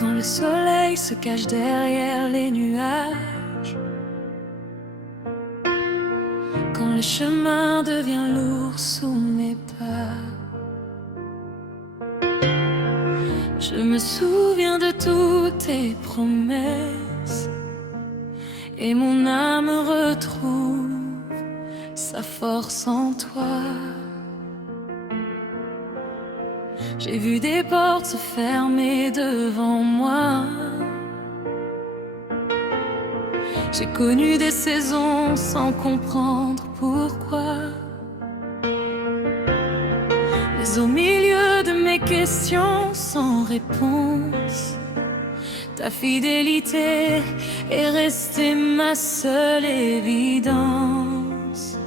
Quand le soleil se cache derrière les nuages, quand le chemin devient lourd sous mes pas, je me souviens de toutes tes promesses et mon âme retrouve sa force en toi. J'ai vu des portes se fermer devant moi. J'ai connu des saisons sans comprendre pourquoi. Mais au milieu de mes questions sans réponse, ta fidélité est restée ma seule évidence.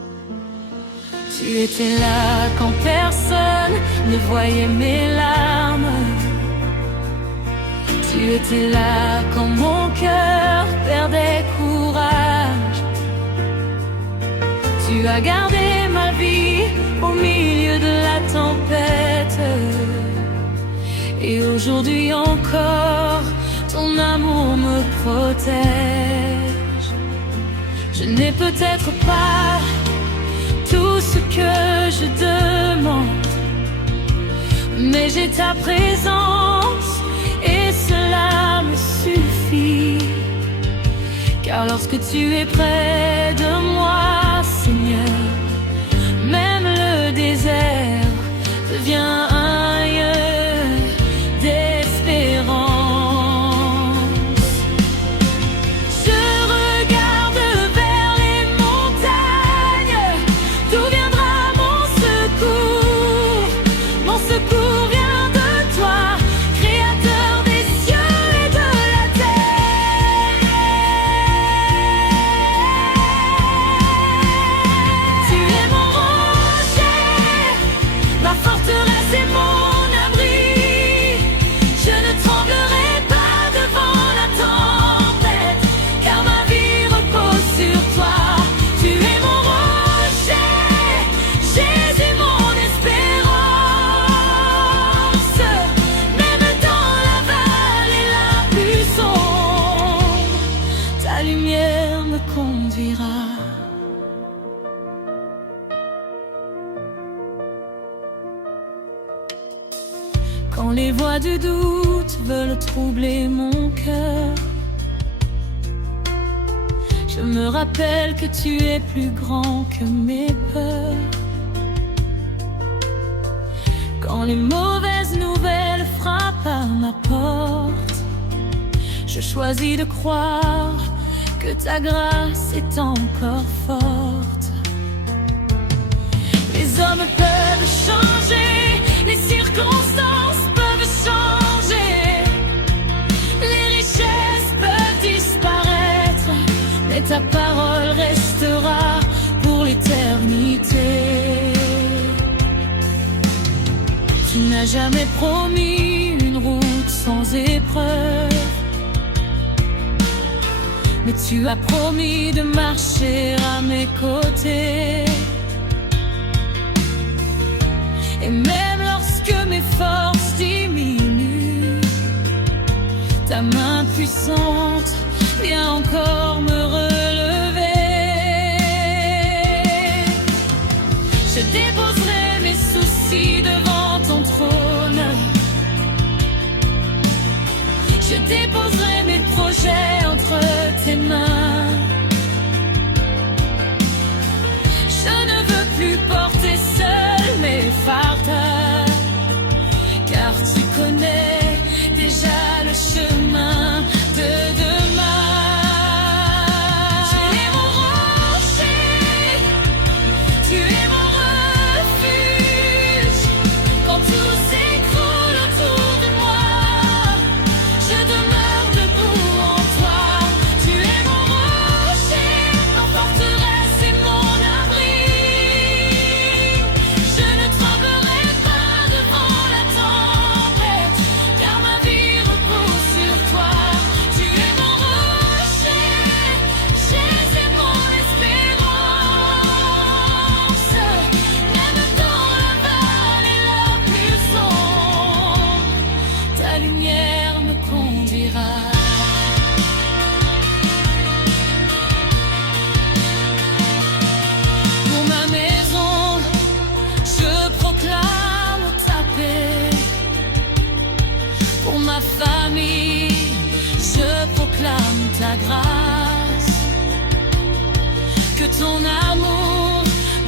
Tu étais là quand personne ne voyait mes larmes. Tu étais là quand mon cœur perdait courage. Tu as gardé ma vie au milieu de la tempête. Et aujourd'hui encore, ton amour me protège. Je n'ai peut-être pas tout ce que je demande, mais j'ai ta présence et cela me suffit. Car lorsque tu es près de moi, Seigneur, même le désert devient un lieu d'espérance. Quand les voix du doute veulent troubler mon cœur, je me rappelle que tu es plus grand que mes peurs. Quand les mauvaises nouvelles frappent à ma porte, je choisis de croire que ta grâce est encore forte. Les hommes peuvent changer, les circonstances peuvent changer, les richesses peuvent disparaître, mais ta parole restera pour l'éternité. Tu n'as jamais promis une route sans épreuve, mais tu as promis de marcher à mes côtés. Et même lorsque mes forces diminuent, ta main puissante vient encore me relever. Je déposerai mes soucis devant ton trône. Je déposerai mes projets entre tes mains. Je ne veux plus porter seul mes fardeaux, car tu connais déjà le chemin de demain. Tu es mon rocher, tu es mon refuge, ma famille, je proclame ta grâce. Que ton amour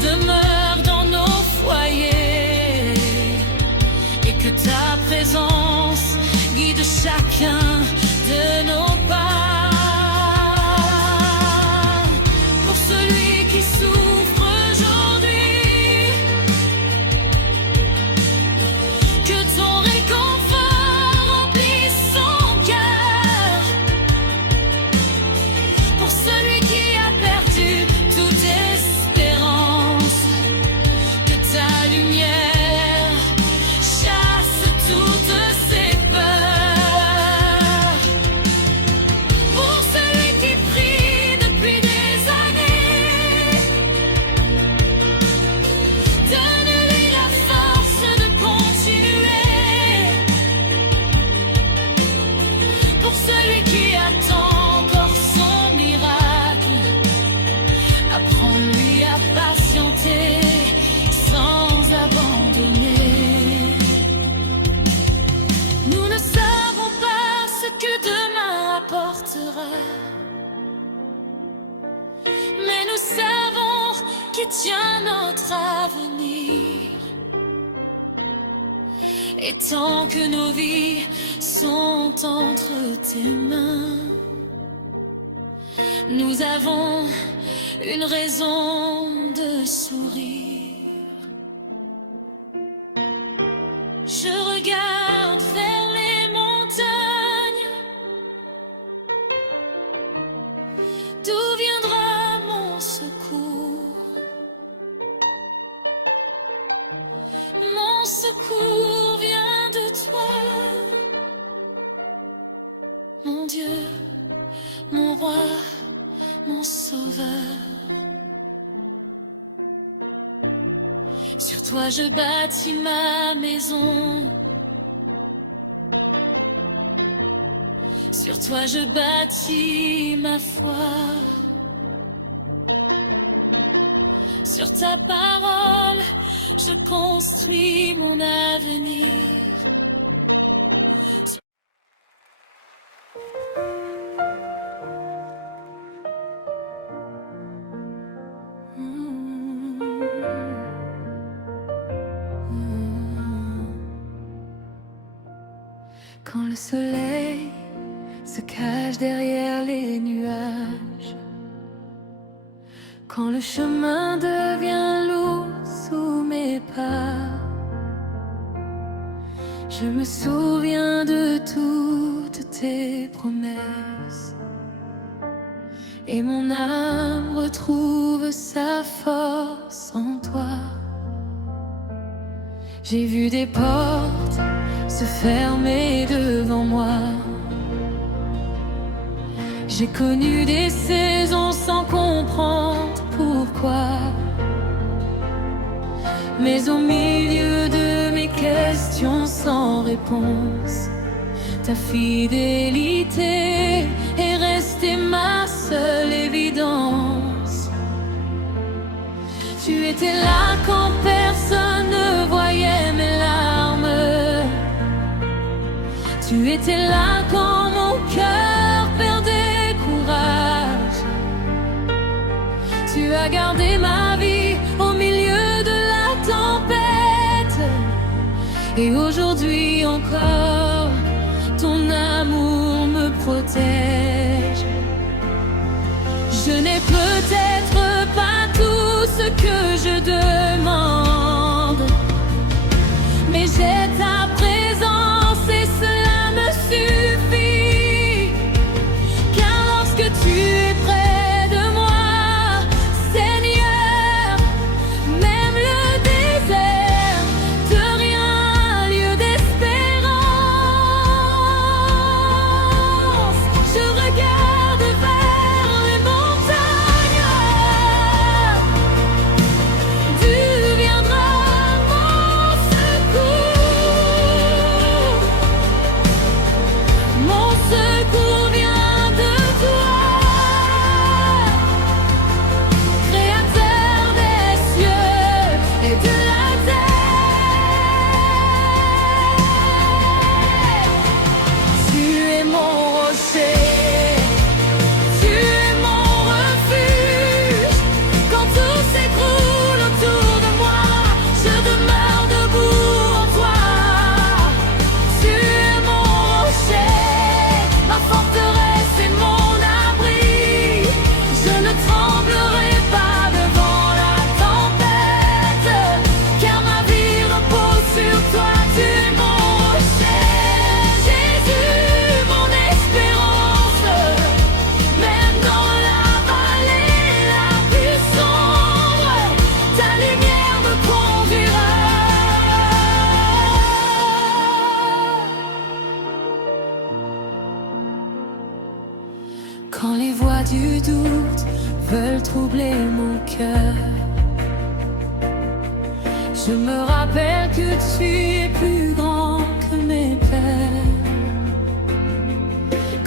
demeure dans nos foyers et que ta présence guide chacun de nos pas. Pour celui qui souffre aujourd'hui, que ton réconfort remplisse son cœur. Pour celui qui a perdu toute espérance, que ta lumière chasse toutes ses peurs. Pour celui qui prie depuis des années, donne-lui la force de continuer. Pour celui qui attend encore son miracle, apprends-lui à patienter sans abandonner. Nous ne savons pas ce que demain apportera, mais nous savons qui tient notre avenir. Et tant que nos vies sont entre tes mains, nous avons une raison de sourire. Je regarde vers les montagnes, d'où viendra mon secours? Mon secours vient de toi, mon Dieu, mon roi, mon sauveur. Sur toi je bâtis ma maison, sur toi je bâtis ma foi, sur ta parole je construis mon avenir. Quand le soleil se cache derrière les nuages, quand le chemin devient lourd sous mes pas, je me souviens de toutes tes promesses et mon âme retrouve sa force en toi. J'ai vu des portes se fermer devant moi, j'ai connu des saisons sans comprendre pourquoi, mais au milieu de mes questions sans réponse, ta fidélité est restée ma seule évidence. Tu étais là quand personne ne voyait mes larmes, tu étais là quand mon cœur perdait courage. Tu as gardé ma vie au milieu de la tempête, et aujourd'hui encore, ton amour me protège. Je n'ai peut-être pas tout ce que je demande, mais j'ai ta présence et cela me suffit. Car lorsque tu es près de moi, Seigneur, même le désert devient lieu d'espérance. Je regarde vers les montagnes, Quand les voix du doute veulent troubler mon cœur, je me rappelle que tu es plus grand que mes peurs.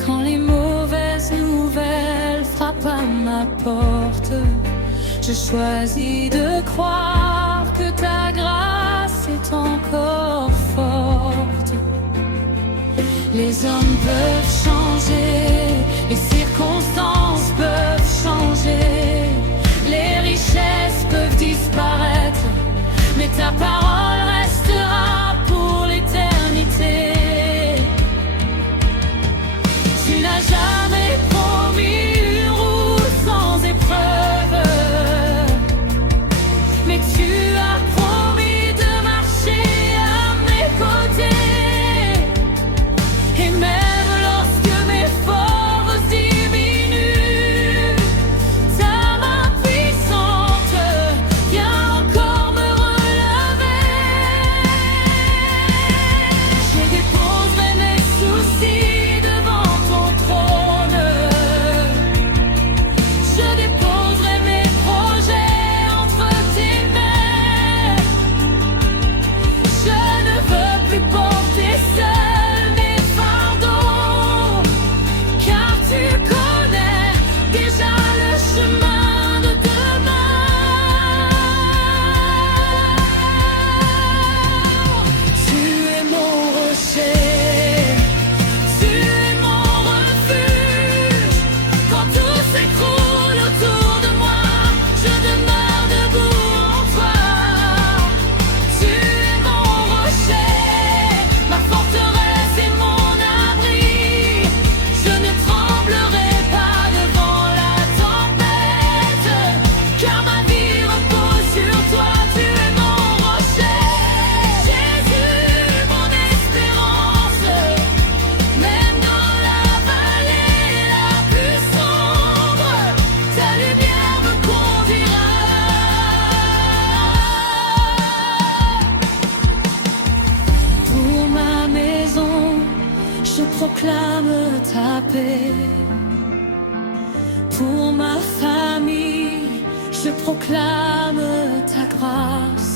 Quand les mauvaises nouvelles frappent à ma porte, je choisis de croire que ta grâce est encore forte. Les hommes peuvent changer, les circonstances peuvent changer, les richesses peuvent disparaître, mais ta parole restera pour l'éternité. Tu n'as jamais promis une route sans épreuve, mais tu as promis de marcher à mes côtés. Et même lorsque mes forces diminuent, ta main puissante vient encore me relever. Je déposerai mes soucis devant ton trône. Je déposerai mes projets entre tes mains. Je ne veux plus porter seul mes fardeaux, car tu connais déjà le chemin de demain. Tu es mon rocher, tu es mon refuge. Quand tout s'écroule autour de moi, je demeure debout en toi. Tu es mon rocher, ma forteresse et mon abri. Je ne tremblerai pas devant la tempête, car ma vie repose sur toi. Tu es mon rocher, Jésus, mon espérance. Même dans la vallée la plus sombre, ta lumière me conduira. Pour ma maison, je proclame ta paix. Pour ma famille, je proclame ta grâce.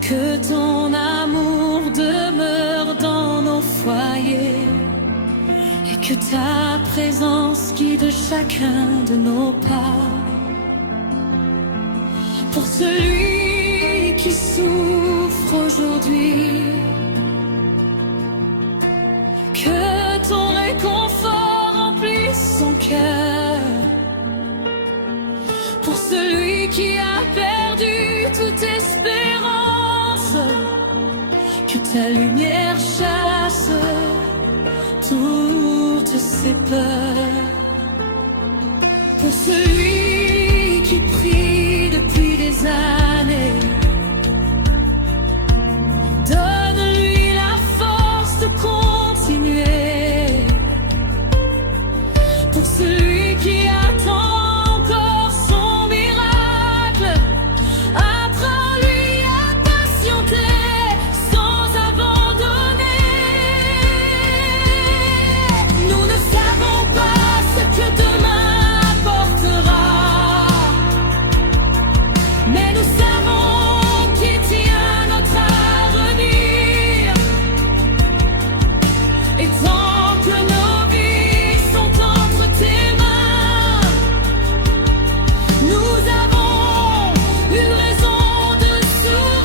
Que ton amour demeure dans nos foyers et que ta présence guide chacun de nos pas. Pour celui qui souffre aujourd'hui, que ton réconfort remplisse son cœur. Pour celui qui a perdu toute espérance, que ta lumière chasse toutes ses peurs. Pour celui qui prie depuis des années, donne-lui la force de continuer. Pour celui qui attend encore son miracle, apprends-lui à patienter sans abandonner. Nous ne savons pas ce que demain apportera, mais nous savons qu'il tient notre avenir. Et tant que nos vies sont entre tes mains, nous avons une raison de sourire.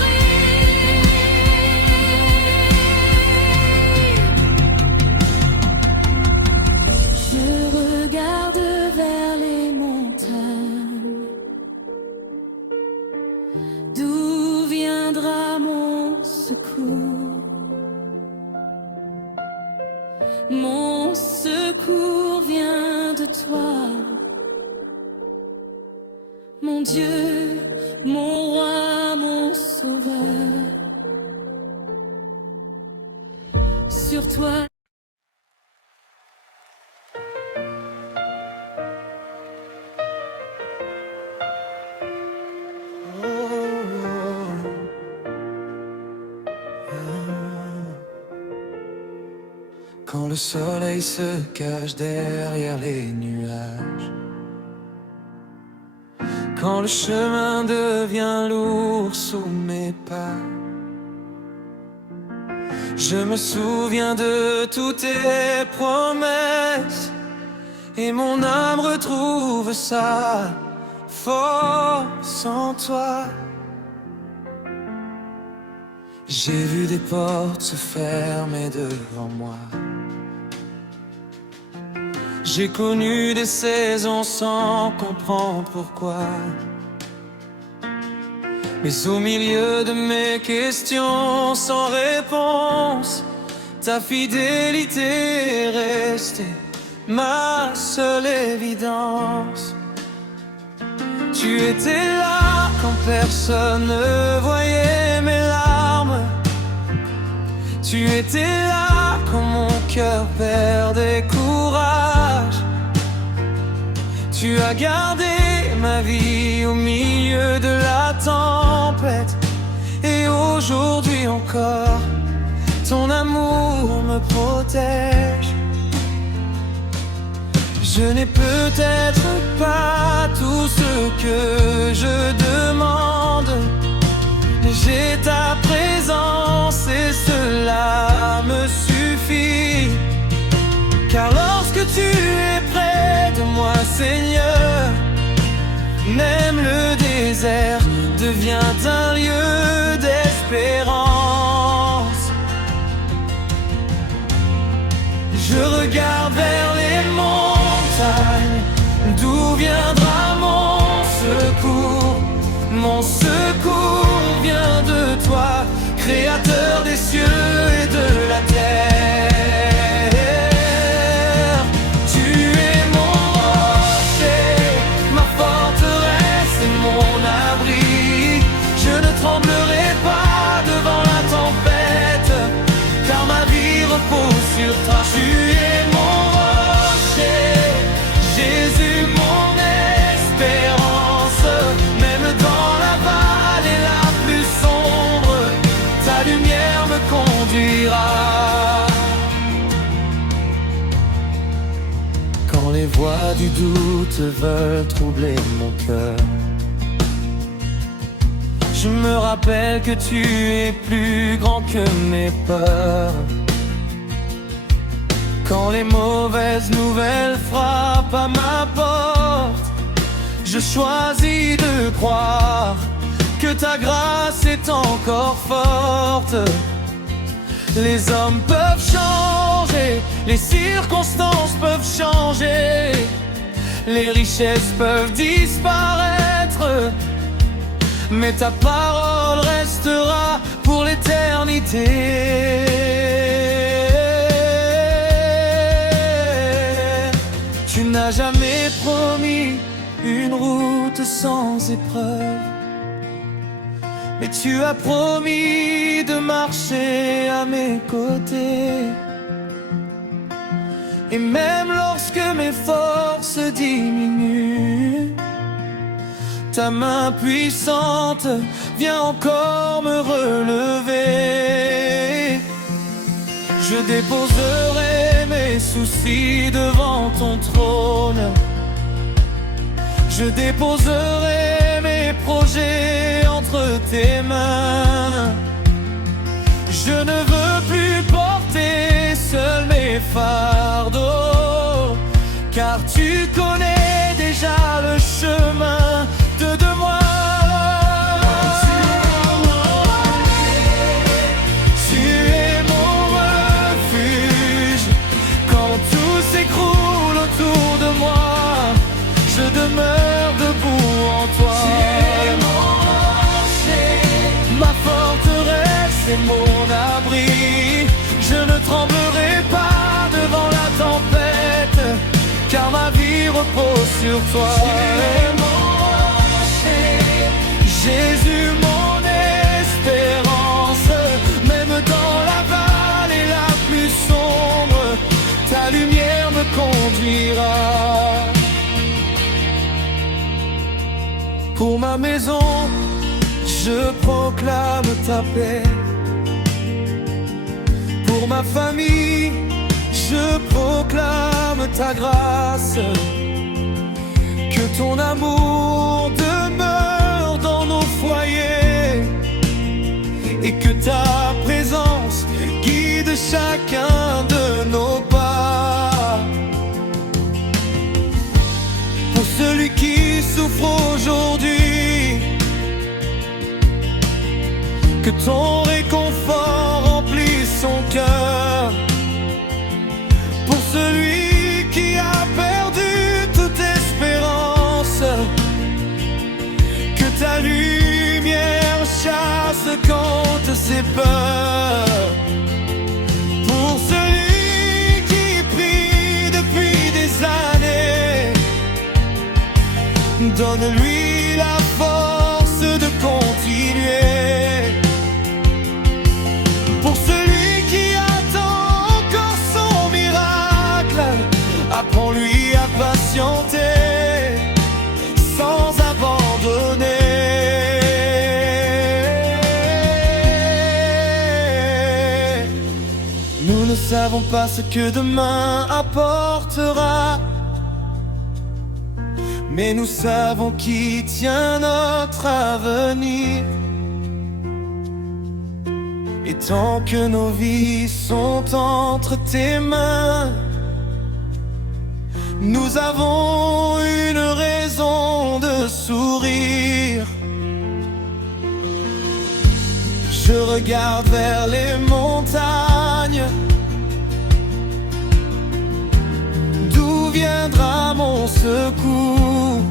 Je regarde vers les montagnes. D'où viendra mon secours? Mon secours vient de toi, mon Dieu, mon roi, mon sauveur. Sur toi. quand le soleil se cache derrière les nuages, quand le chemin devient lourd sous mes pas. Je me souviens de toutes tes promesses et mon âme retrouve sa force en toi. J'ai vu des portes se fermer devant moi. J'ai connu des saisons sans comprendre pourquoi. Mais au milieu de mes questions sans réponse, ta fidélité est restée ma seule évidence. Tu étais là quand personne ne voyait mes larmes. Tu étais là quand mon cœur perdait courage. Tu as gardé ma vie au milieu de la tempête. Et aujourd'hui encore, ton amour me protège. Je n'ai peut-être pas tout ce que je demande. J'ai ta présence et cela me suffit. Car lorsque tu es près de moi, Seigneur, même le désert devient un lieu d'espérance. Je regarde vers les montagnes, d'où viendra mon secours? Mon secours vient de toi, Créateur des cieux et de la terre. Tu es mon rocher, ma forteresse et mon abri. Je ne tremblerai pas devant la tempête, car ma vie repose sur toi. Tu es mon rocher, Jésus mon espérance. Même dans la vallée la plus sombre, ta lumière me conduira. Quand les voix du doute veulent troubler mon cœur, je me rappelle que tu es plus grand que mes peurs. Quand les mauvaises nouvelles frappent à ma porte, je choisis de croire que ta grâce est encore forte. Les hommes peuvent changer, les circonstances peuvent changer, les richesses peuvent disparaître, mais ta parole restera pour l'éternité. Tu n'as jamais promis une route sans épreuve, mais tu as promis de marcher à mes côtés. Et même lorsque mes forces diminuent, ta main puissante vient encore me relever. Je déposerai mes soucis devant ton trône. Je déposerai mes projets entre tes mains. Je ne veux plus porter seul mes fardeaux, car tu connais déjà le chemin de moi. Tu es mon refuge quand tout s'écroule autour de moi. Je demeure debout en toi. Tu es mon rocher, ma forteresse et mon abri. Je ne tremblerai pas devant la tempête, car ma vie repose sur toi. Tu es mon rocher, Jésus mon espérance. Même dans la vallée la plus sombre, ta lumière me conduira. Pour ma maison, je proclame ta paix. Pour ma famille, je proclame ta grâce. Que ton amour demeure dans nos foyers et que ta présence guide chacun de nos pas. Pour celui qui souffre aujourd'hui, que ton réconfort remplisse son cœur. Pour celui qui a perdu toute espérance, que ta lumière chasse quand ses peurs. Pour celui qui prie depuis des années, donne-lui la force de continuer. Pour celui qui attend encore son miracle, apprends-lui à patienter sans abandonner. Nous ne savons pas ce que demain apportera, mais nous savons qui tient notre avenir. Et tant que nos vies sont entre tes mains, nous avons une raison de sourire. Je regarde vers les montagnes, d'où viendra mon secours?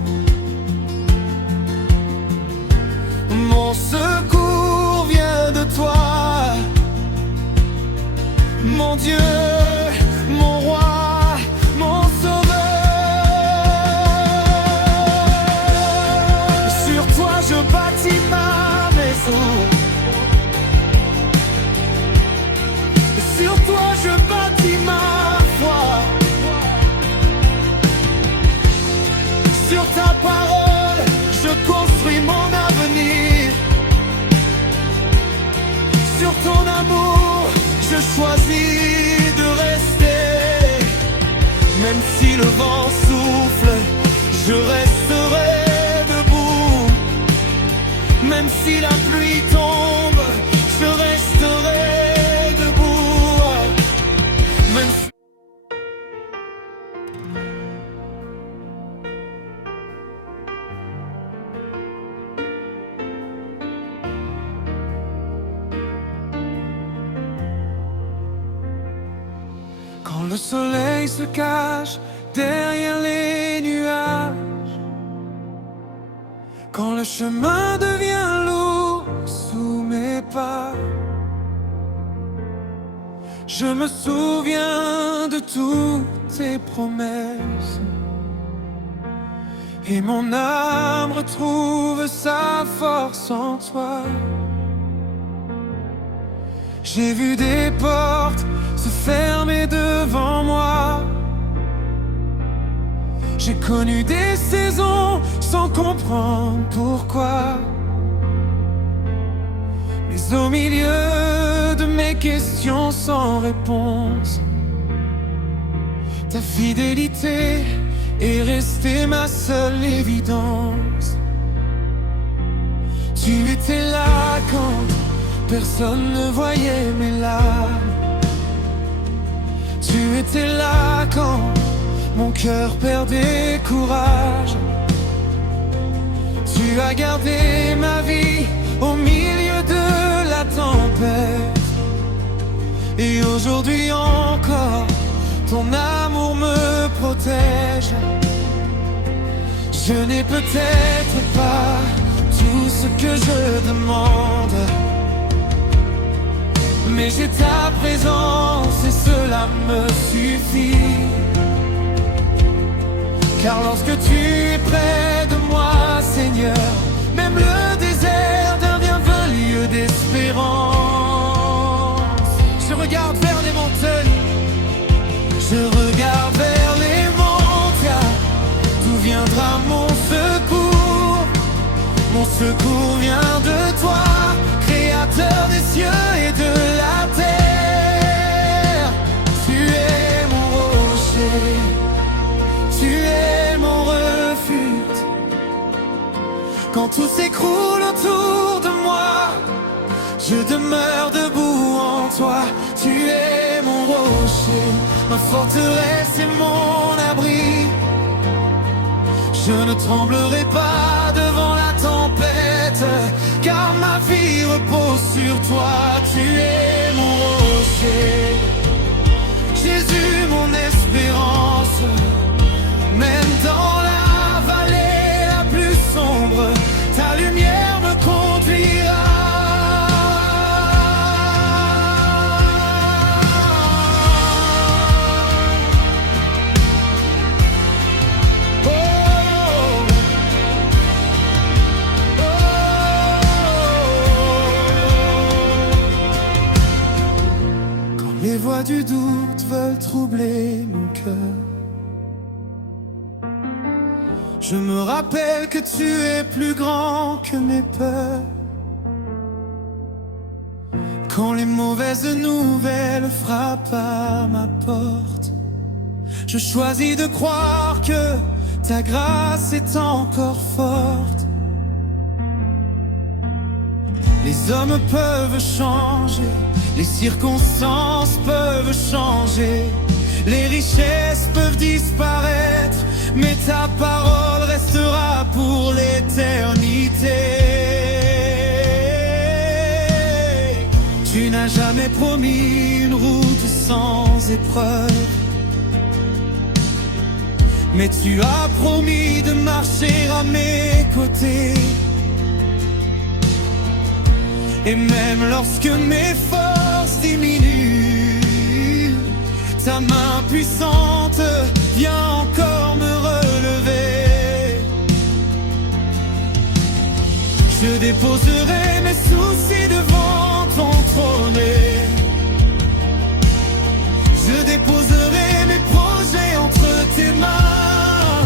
Mon secours vient de toi, mon Dieu, mon roi, mon sauveur. Sur toi je bâtis ma maison, sur toi je bâtis ma foi. Sur ta parole je construis mon avenir. Sur ton amour je choisis de rester. Même si le vent souffle, je resterai debout. Même si la pluie tombe, je resterai debout. Même si... Quand le soleil se cache derrière les nuages, quand le chemin devient lourd sous mes pas, je me souviens de toutes tes promesses et mon âme retrouve sa force en toi. J'ai vu des portes se fermer devant moi. J'ai connu des saisons sans comprendre pourquoi. Mais au milieu de mes questions sans réponse, ta fidélité est restée ma seule évidence. Tu étais là quand personne ne voyait mes larmes. Tu étais là quand mon cœur perdait courage. Tu as gardé ma vie au milieu de la tempête. Et aujourd'hui encore, ton amour me protège. Je n'ai peut-être pas tout ce que je demande, mais j'ai ta présence et cela me suffit. Car lorsque tu es près de moi, Seigneur, même le désert devient un lieu d'espérance. Je regarde vers les montagnes, je regarde vers les montagnes. D'où viendra mon secours? Mon secours vient de toi, Créateur des cieux et de la terre. Tu es mon Quand tout s'écroule autour de moi, je demeure debout en toi. Tu es mon rocher, ma forteresse et mon abri. Je ne tremblerai pas devant la tempête, car ma vie repose sur toi. Tu es mon rocher, Jésus mon espérance. Même dans la vallée la plus sombre, ta lumière me conduira. Les voix du doute veulent troubler mon cœur. Je me rappelle que tu es plus grand que mes peurs. Quand les mauvaises nouvelles frappent à ma porte, je choisis de croire que ta grâce est encore forte. Les hommes peuvent changer, les circonstances peuvent changer, les richesses peuvent disparaître, mais ta parole restera pour l'éternité. Tu n'as jamais promis une route sans épreuve, mais tu as promis de marcher à mes côtés. Et même lorsque mes forces diminuent, ta main puissante vient encore me relever. Je déposerai mes soucis devant ton trône. Je déposerai mes projets entre tes mains.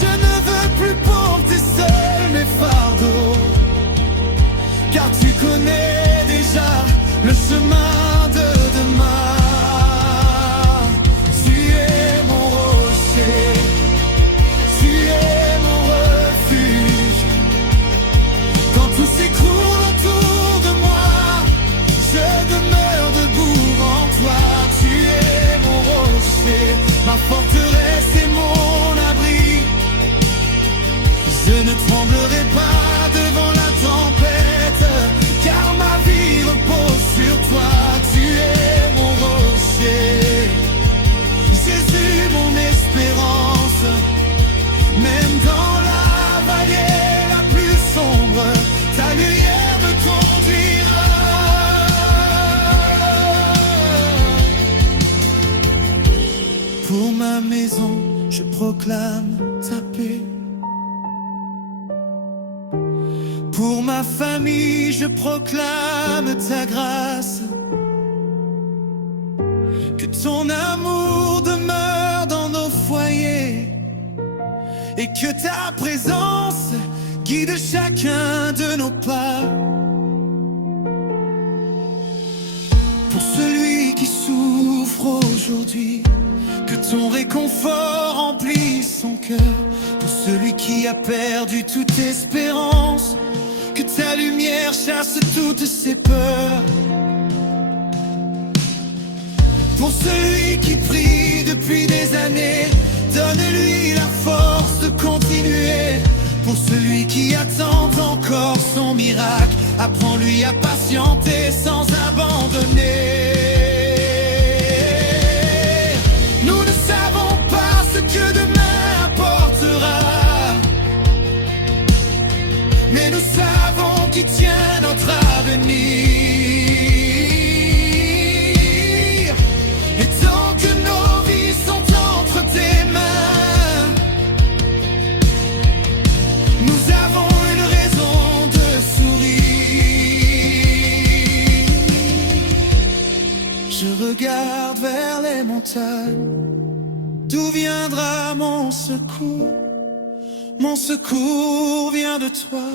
Je ne veux plus porter seul mes fardeaux, car tu connais déjà le chemin de demain. Tu es mon rocher, tu es mon refuge. Quand tout s'écroule autour de moi, je demeure debout en toi. Tu es mon rocher, ma forteresse et mon abri. Je ne tremblerai pas devant la tempête, car ma vie repose sur toi. Tu es mon rocher, Jésus mon espérance. Même dans la vallée la plus sombre, ta lumière me conduira. Pour ma maison, je proclame ta paix. Pour ma famille, je proclame ta grâce. Que ton amour demeure dans nos foyers et que ta présence guide chacun de nos pas. Pour celui qui souffre aujourd'hui, que ton réconfort remplisse son cœur. Pour celui qui a perdu toute espérance, que ta lumière chasse toutes ses peurs. Pour celui qui prie depuis des années, donne-lui la force de continuer. Pour celui qui attend encore son miracle, apprends-lui à patienter sans abandonner. Nous ne savons pas ce que demain apportera, mais nous savons qui tient notre avenir. Et tant que nos vies sont entre tes mains, nous avons une raison de sourire. Je regarde vers les montagnes, d'où viendra mon secours? Mon secours vient de toi,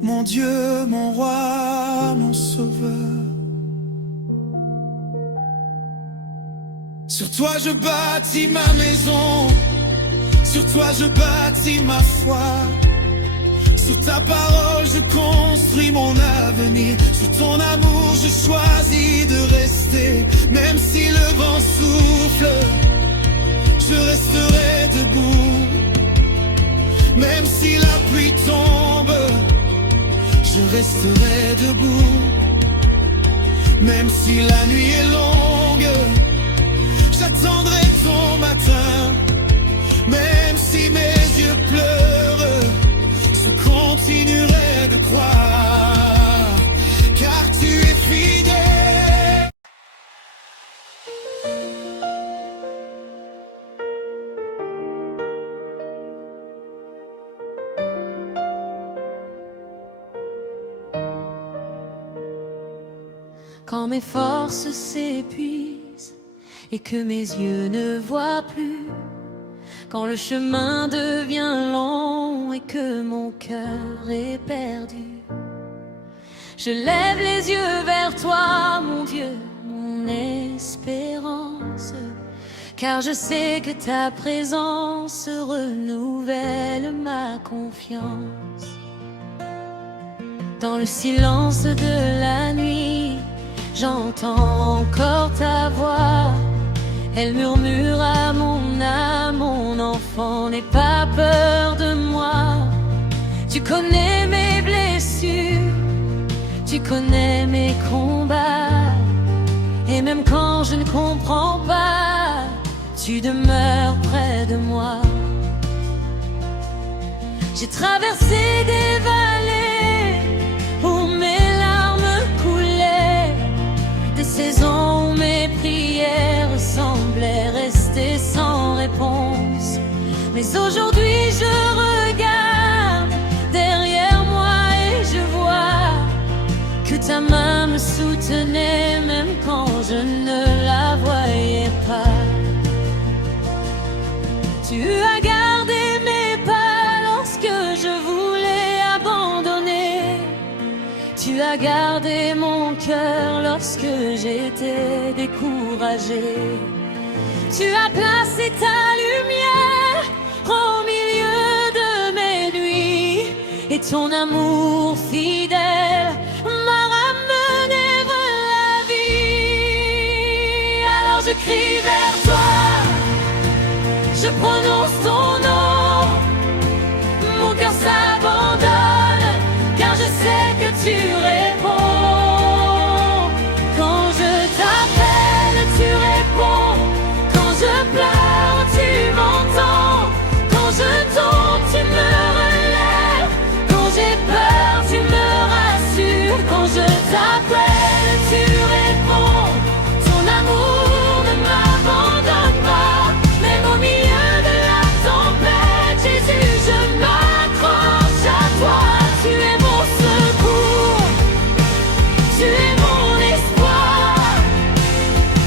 mon Dieu, mon roi, mon sauveur. Sur toi je bâtis ma maison, Sur toi je bâtis ma foi. Sur ta parole je construis mon avenir. Sur ton amour je choisis de rester. Même si le vent souffle, je resterai debout. Même si la pluie tombe, je resterai debout. Même si la nuit est longue, j'attendrai ton matin. Même si mes yeux pleurent, je continuerai de croire, car tu es fidèle. Quand mes forces s'épuisent et que mes yeux ne voient plus, quand le chemin devient long et que mon cœur est perdu, je lève les yeux vers toi, mon Dieu, mon espérance, car je sais que ta présence renouvelle ma confiance. Dans le silence de la nuit, j'entends encore ta voix. Elle murmure à mon âme, mon enfant, n'aie pas peur de moi. Tu connais mes blessures, tu connais mes combats. Et même quand je ne comprends pas, tu demeures près de moi. J'ai traversé des vallées où mes larmes coulaient, des saisons où mes prières semblaient rester sans réponse. Mais aujourd'hui je regarde derrière moi et je vois que ta main me soutenait même quand je ne la voyais pas. Tu as gardé mes pas lorsque je voulais abandonner. Tu as gardé mon cœur lorsque j'étais découragée. Tu as placé ta lumière au milieu de mes nuits, et ton amour fidèle m'a ramené vers la vie. Alors je crie vers toi, je prononce ton nom, mon cœur s'abandonne, car je sais que tu réponds. Quand je t'appelle, tu réponds. Quand je pleure, tu m'entends. Quand je tombe, tu me relèves. Quand j'ai peur, tu me rassures. Quand je t'appelle, tu réponds. Ton amour ne m'abandonne pas. Même au milieu de la tempête, Jésus, je m'accroche à toi. Tu es mon secours, tu es mon espoir,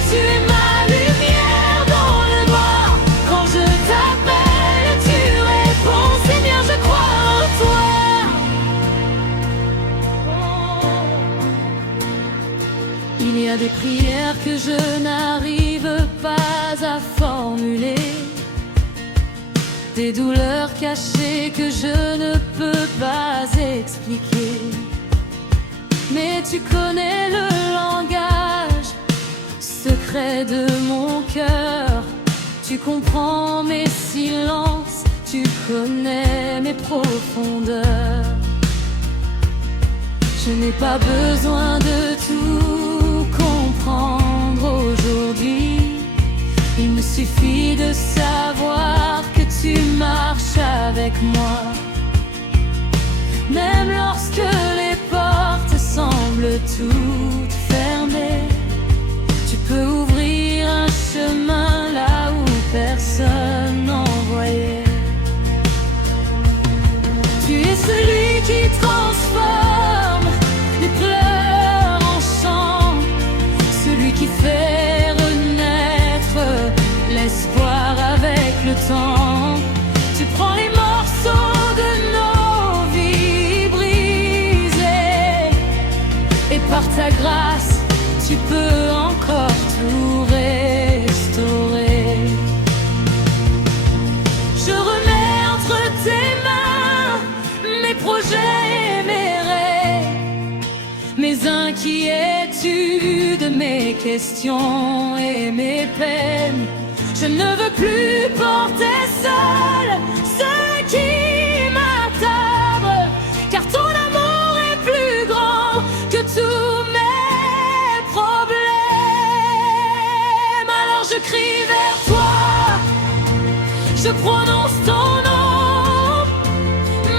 tu es ma lumière dans le noir. Quand je t'appelle, tu réponds. Seigneur, je crois en toi. Il y a des prières que je n'arrive pas à formuler, des douleurs cachées que je ne peux pas expliquer. Mais tu connais le langage secret de mon cœur. Tu comprends mes silences, tu connais mes profondeurs. Je n'ai pas besoin de tout comprendre aujourd'hui. Il me suffit de savoir que tu marches avec moi. Même lorsque les portes semblent toutes fermées, tu peux ouvrir un chemin là où personne n'en voyait. Tu es celui qui transforme les pleurs en chant, celui qui fait renaître l'espoir avec le temps. Tu prends les morceaux de nos vies brisées, et par ta grâce, tu peux encore tout restaurer. Je mes questions et mes peines. Je ne veux plus porter seul ce qui m'attarde, car ton amour est plus grand que tous mes problèmes. Alors je crie vers toi, je prononce ton nom,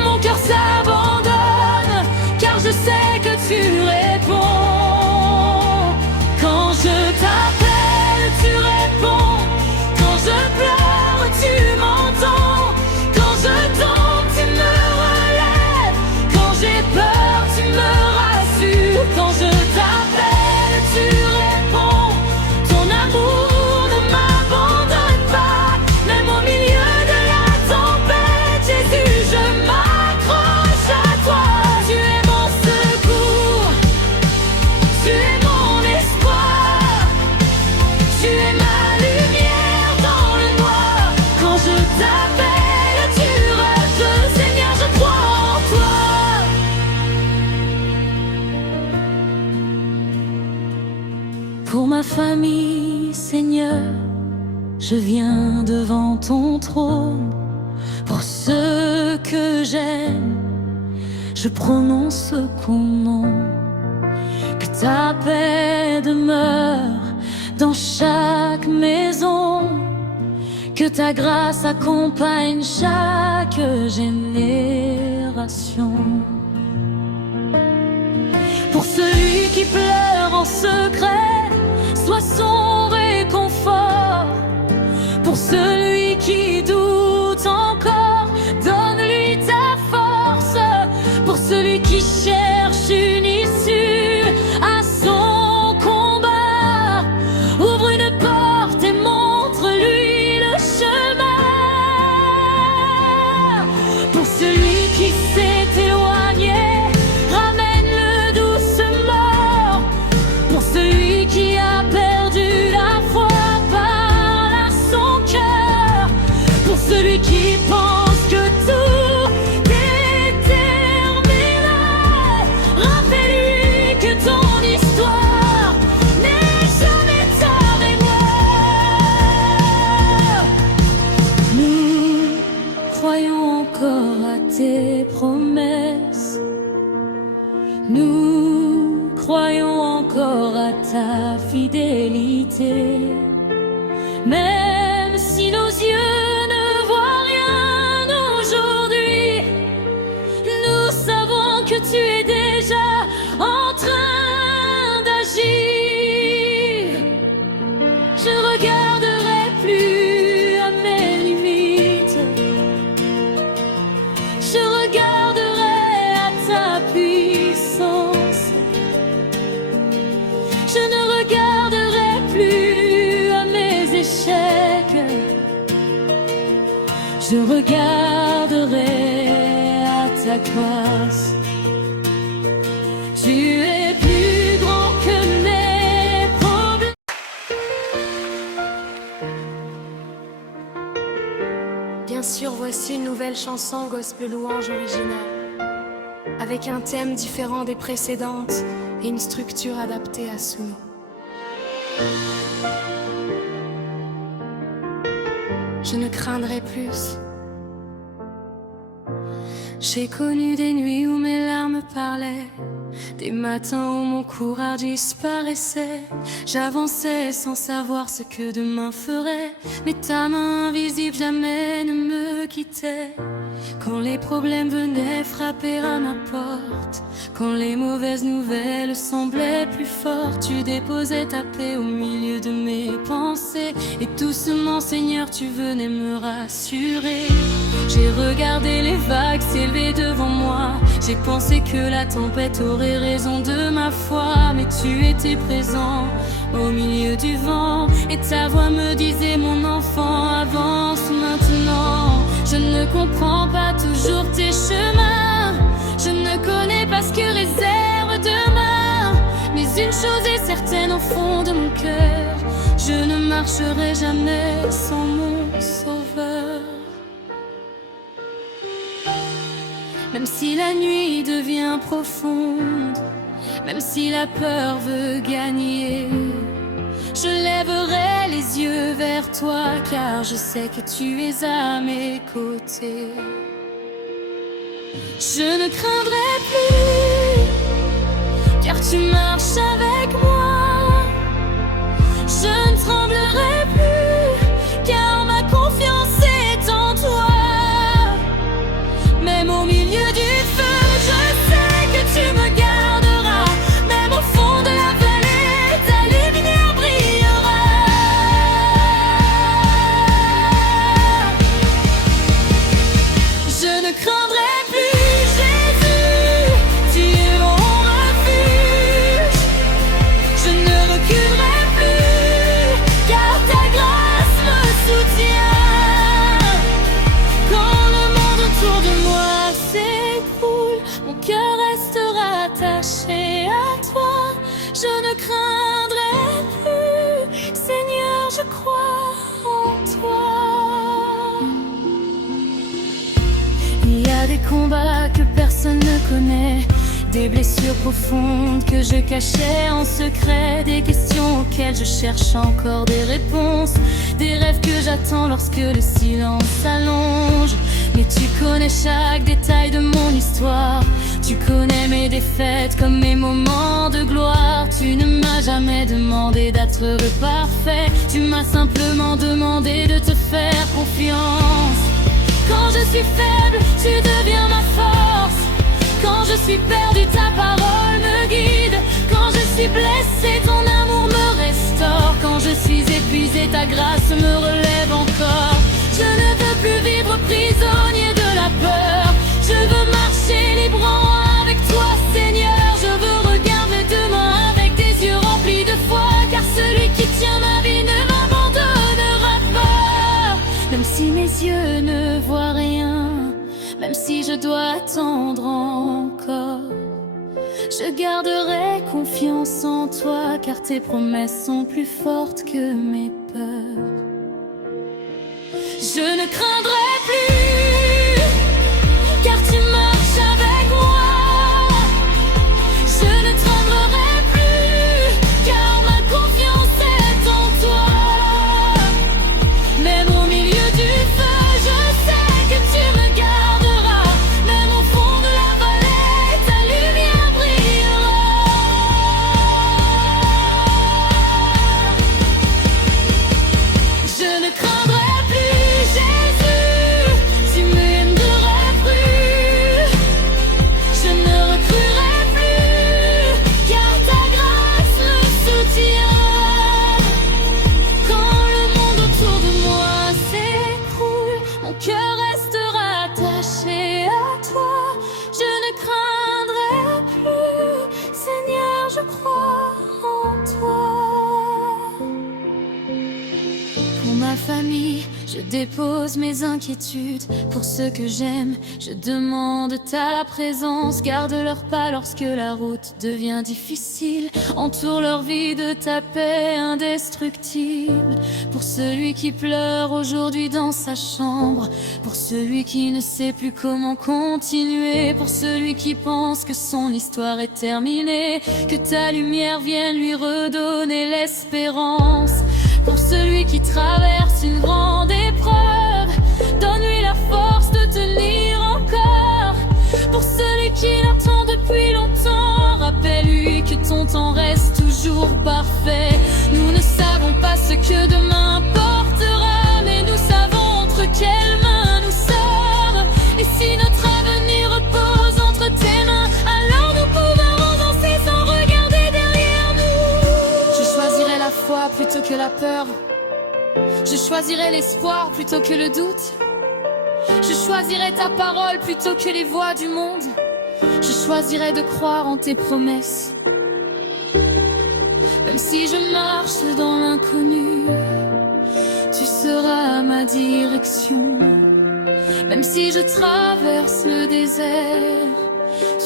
mon cœur s'abandonne, car je sais que tu réponds. Quand je t'appelle, tu réponds. Quand je pleure, tu m'entends. Quand je tombe, tu me relèves. Quand j'ai peur, tu me rassures. Quand je t'appelle, tu réponds. Ton amour ne m'abandonne pas, même au milieu de la tempête. Jésus, je m'accroche à toi. Tu es mon secours, tu es mon espoir, tu es ma lumière dans le noir. Quand je t'appelle, tu restes, Seigneur, je crois en toi. Pour ma famille, Seigneur, je viens devant ton trône. Pour ceux que j'aime, je prononce ton nom. Que ta paix demeure dans chaque maison, que ta grâce accompagne chaque génération. Pour celui qui pleure en secret, sois son réconfort. Pour celui qui doute encore, donne-lui ta force. Pour celui qui cherche une issue à son combat, ouvre une porte et montre-lui le chemin. Pour celui qui s'est éloigné, ramène-le doucement. Pour celui qui a perdu la foi, parle à son cœur. Pour celui qui pense que tout est terminé, rappelle-lui que ton histoire n'est jamais terminée. Nous croyons encore à tes promesses. Nous croyons encore à ta fidélité. Même si nos yeux ne voient rien aujourd'hui, nous savons que tu es déjà en train d'agir. Je regarderai plus à mes limites, je regarderai à ta puissance. Je ne regarderai plus à mes échecs, je regarderai à ta grâce. Tu es plus grand que mes problèmes. Bien sûr, voici une nouvelle chanson gospel louange originale, avec un thème différent des précédentes et une structure adaptée à Souno. Je ne craindrai plus. J'ai connu des nuits où mes larmes parlaient, des matins où mon courage disparaissait. J'avançais sans savoir ce que demain ferait, mais ta main invisible jamais ne me quittait. Quand les problèmes venaient frapper à ma porte, quand les mauvaises nouvelles semblaient plus fortes, tu déposais ta paix au milieu de mes pensées, et doucement, Seigneur, tu venais me rassurer. J'ai regardé les vagues s'élever devant moi, j'ai pensé que la tempête aurait raison de ma foi, mais tu étais présent au milieu du vent, et ta voix me disait: mon enfant, avance maintenant. Je ne comprends pas toujours tes chemins, je ne connais pas ce que réserve demain, mais une chose est certaine au fond de mon cœur, je ne marcherai jamais sans mon sauveur. Même si la nuit devient profonde, même si la peur veut gagner. Je lèverai les yeux vers toi, car je sais que tu es à mes côtés. Je ne craindrai plus, car tu marches avec moi. Je ne tremblerai plus, car ma confiance est en toi. Même au milieu du feu, je sais que tu me garderas. Même au fond de la vallée, ta lumière brillera. Je ne craindrai plus, Jésus, tu es mon refuge. Je ne reculerai plus, car ta grâce me soutient. Quand le monde autour de moi s'écroule, mon cœur restera attaché à toi. Je ne craindrai plus, Seigneur, je crois en toi. Il y a des combats que personne ne connaît, des blessures profondes que je cachais en secret, des questions auxquelles je cherche encore des réponses, des rêves que j'attends lorsque le silence s'allonge. Mais tu connais chaque détail de mon histoire, tu connais mes défaites comme mes moments de gloire. Tu ne m'as jamais demandé d'être heureux parfait, tu m'as simplement demandé de te faire confiance. Quand je suis faible, tu deviens ma force. Quand je suis perdu, ta parole me guide. Quand je suis blessé, ton amour me restaure. Quand je suis épuisé, ta grâce me relève encore. Je ne veux plus vivre prisonnier de la peur. Je veux marcher libre avec toi, Seigneur. Je veux regarder demain avec des yeux remplis de foi, car celui qui tient ma vie ne m'abandonnera pas. Même si mes yeux ne voient rien, même si je dois attendre encore, je garderai confiance en toi, car tes promesses sont plus fortes que mes peurs. Je ne craindrai plus, car tu marches avec moi. Je ne tremblerai plus, car ma confiance est en toi. Même au milieu du feu, je sais que tu me garderas. Même au fond de la vallée, ta lumière brillera. Je ne craindrai plus, Jésus, tu m'aimeras plus. Je ne reculerai plus, car ta grâce me soutient. Quand le monde autour de moi s'écroule, mon cœur restera attaché à toi. Je ne craindrai plus, Seigneur, je crois en toi. Pour ma famille, je dépose mes inquiétudes. Pour ceux que j'aime, je demande ta présence. Garde leur pas lorsque la route devient difficile. Entoure leur vie de ta paix indestructible. Pour celui qui pleure aujourd'hui dans sa chambre, pour celui qui ne sait plus comment continuer, pour celui qui pense que son histoire est terminée, que ta lumière vienne lui redonner l'espérance. Pour celui qui traverse une grande épreuve, donne-lui la force de tenir encore. Pour celui qui l'attend depuis longtemps, rappelle-lui que ton temps reste toujours parfait. Nous ne savons pas ce que demain portera, mais nous savons entre quelles mains nous sommes. Et si notre avenir repose entre tes mains, alors nous pouvons avancer sans regarder derrière nous. Je choisirai la foi plutôt que la peur. Je choisirai l'espoir plutôt que le doute. Je choisirai ta parole plutôt que les voix du monde. Je choisirai de croire en tes promesses. Même si je marche dans l'inconnu, tu seras ma direction. Même si je traverse le désert,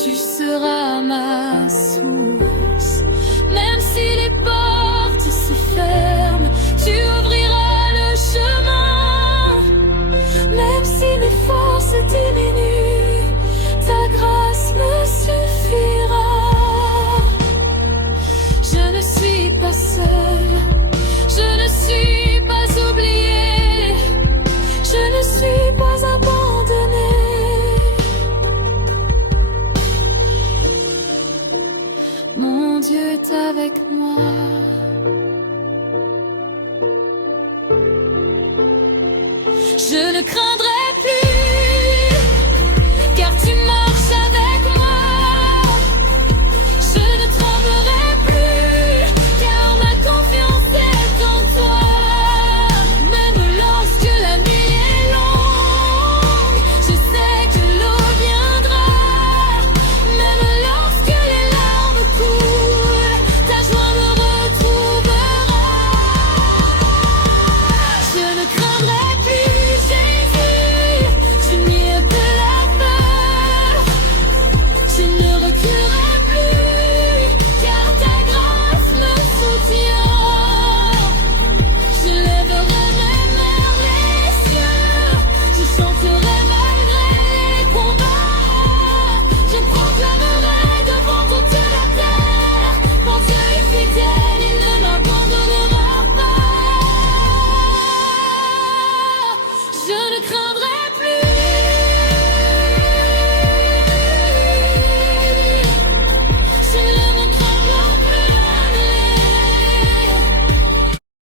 tu seras ma source. Même si les portes se ferment, tu ouvriras le chemin. Même si mes forces diminuent, ta grâce me suffira. Je ne craindrai